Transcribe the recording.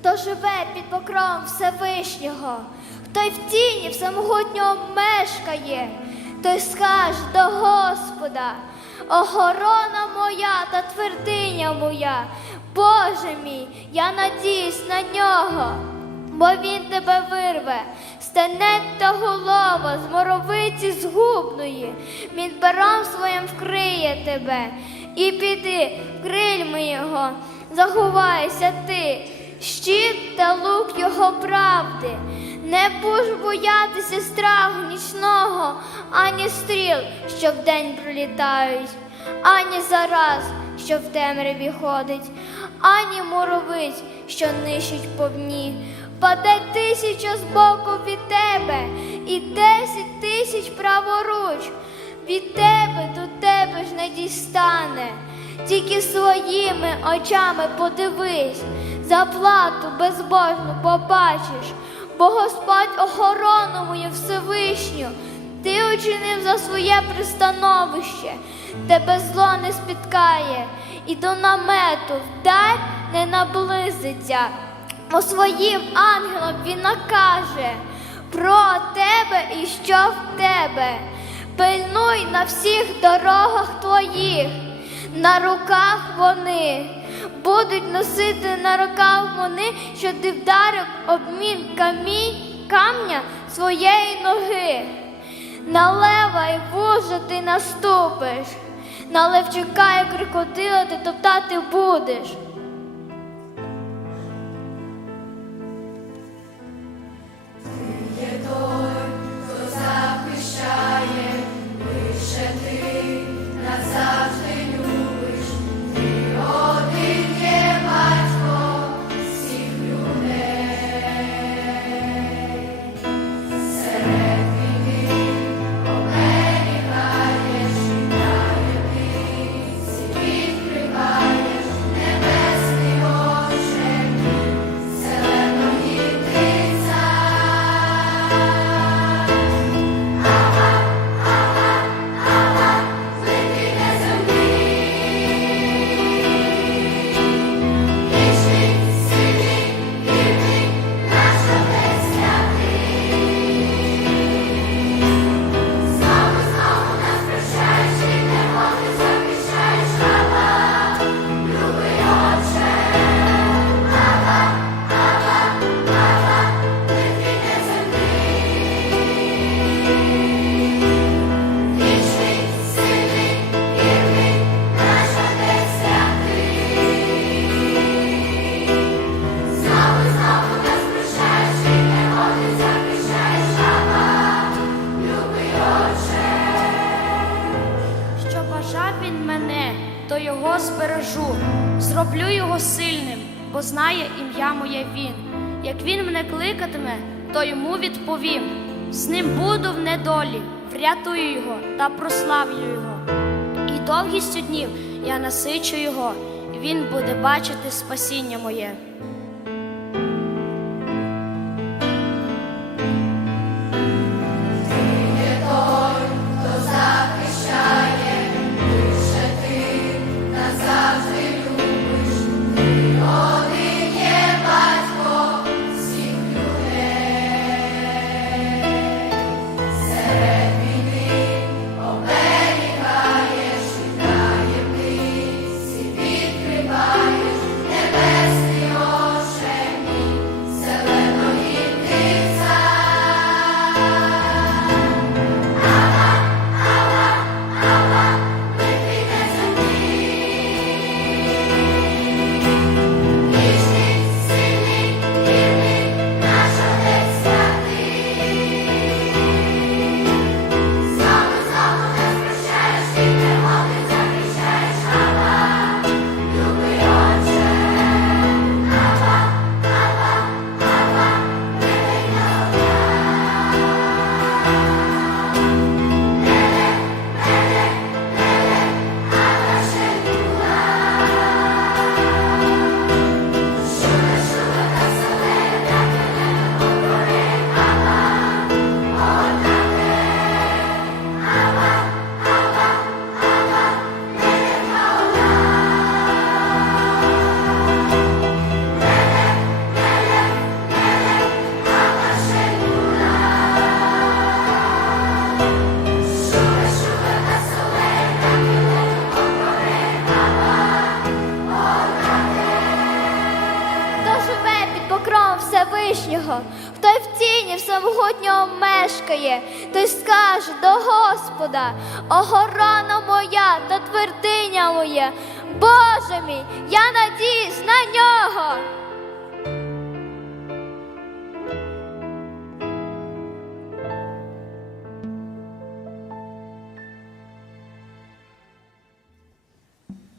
хто живе під покровом Всевишнього, хто й в тіні всемогутнього мешкає, той скаже до Господа, охорона моя та твердиня моя, Боже мій, я надіюсь на нього, бо він тебе вирве, стане та голова з моровиці згубної, він пером своїм вкриє тебе, і піди крильми його, заховайся ти, щит та лук його правди. Не будеш боятися страху нічного, ані стріл, що вдень пролітають, ані зараз, що в темряві ходить, ані муровиць, що нищить повні. Паде тисяча збоку від тебе, і десять тисяч праворуч. Від тебе до тебе ж не дістане. Тільки своїми очами подивись, заплату безбожну побачиш, бо Господь охорону мою Всевишню, ти учинив за своє пристановище, тебе зло не спіткає, і до намету вдаль не наблизиться. Бо своїм ангелам він накаже про тебе і що в тебе. Пильнуй на всіх дорогах твоїх, на руках вони будуть носити на руках вони, що ти вдарив обмін камінь, камня своєї ноги. На лева і вужа ти наступиш, на левчика і крокодила ти топтати будеш. Що він мене, то його збережу. Зроблю його сильним, бо знає ім'я моє він. Як він мене кликатиме, то йому відповім. З ним буду в недолі, врятую його та прославлю його. І довгістю днів я насичу його, він буде бачити спасіння моє. Всевишнього, хто й в тіні всемогутнього мешкає, той скаже до Господа, охорона моя та твердиня моя. Боже мій, я надіюсь на нього.